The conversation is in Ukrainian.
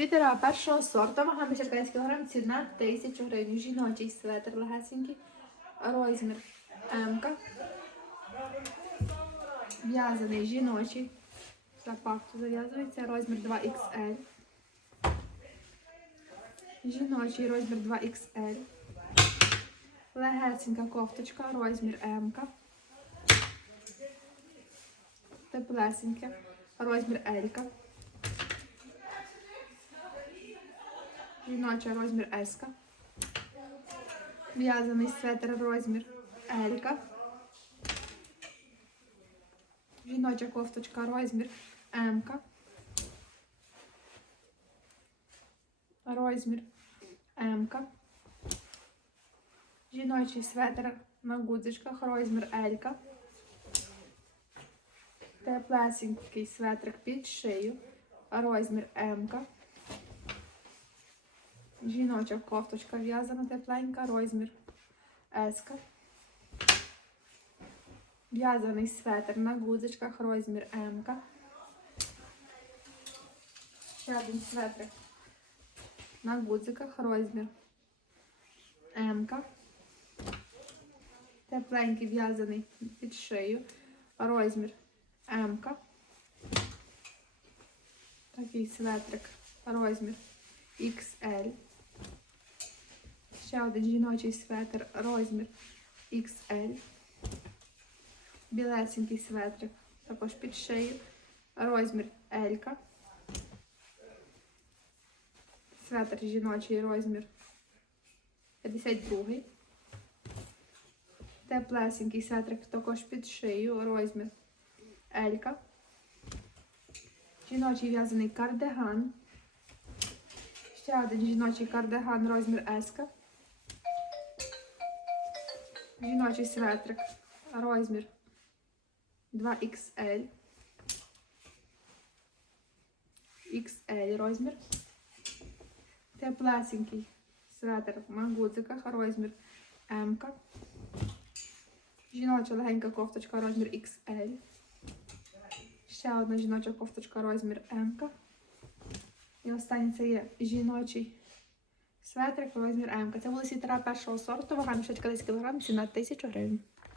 Світера першого сорту, вага 55 кг, ціна 1000 гривень. Жіночий светр легесенький, розмір М. В'язаний жіночий. Запахту зав'язується, розмір 2XL. Жіночий розмір 2XL. Легесенька кофточка, розмір М. Теплесеньке, розмір L. Жіноча розмір S. В'язаний светр розмір L. Жіноча кофточка розмір М. Розмір М. Жіночий светр на гудзичках розмір L. Теплесенький светрик під шию, розмір М. Жіноча кофточка в'язана тепленька, розмір S. В'язаний светр на гудзичках, розмір М. Ще один светрик на гудзиках, розмір М. Тепленький в'язаний під шию, розмір М. Такий светрик, розмір XL. Ще один жіночий светр, розмір XL. Білесенький светрик, також під шию, розмір L. Светр жіночий розмір 52. Теплесенький светрик також під шию, розмір L. Жіночий в'язаний кардиган. Ще один жіночий кардиган розмір S. Жіночий светрик розмір 2XL. XL розмір. Теплесенький светр на гудзиках розмір М. Жіноча легенька кофточка розмір XL. Ще одна жіноча кофточка розмір М. І останній це є жіночий светрик розмір М. Це були світера першого сорту, вага 6 кг, ціна 1000 гривень.